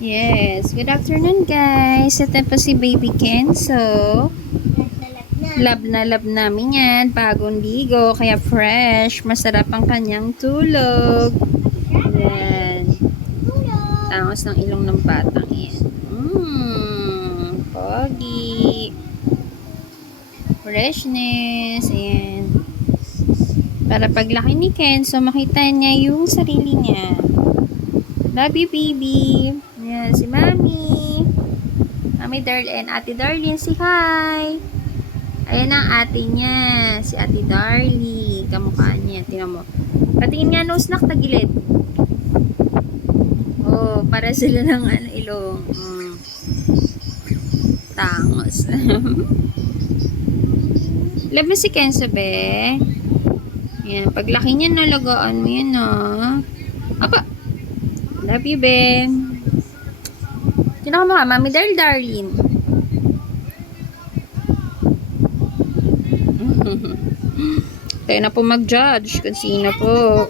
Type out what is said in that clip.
Yes, good afternoon guys. Ito po si Baby Kenzo. Love na love namin yan. Bagong ligo, kaya fresh. Masarap ang kanyang tulog. Yan. Tangos ng ilong ng batang yan. Pogi. Freshness. Ayan. Para paglaki ni Kenzo, makita niya yung sarili niya. Love you, baby. Ayan, si Mami. Mami Darlene. Ate Darlene, si hi. Ayan ang ate niya. Si Ate Darlene. Kamukha niya. Tingnan mo. Patingin nga nose nak, tagilid. Oh, para sila ng ilong. Tangos. Love mo si Kenzo, be. Ayan, paglaki niya, nalagaan mo yan, Apa. Love you, Ben. Sino ka mga? Mami Darlene. Tayo na po mag-judge kung sino po.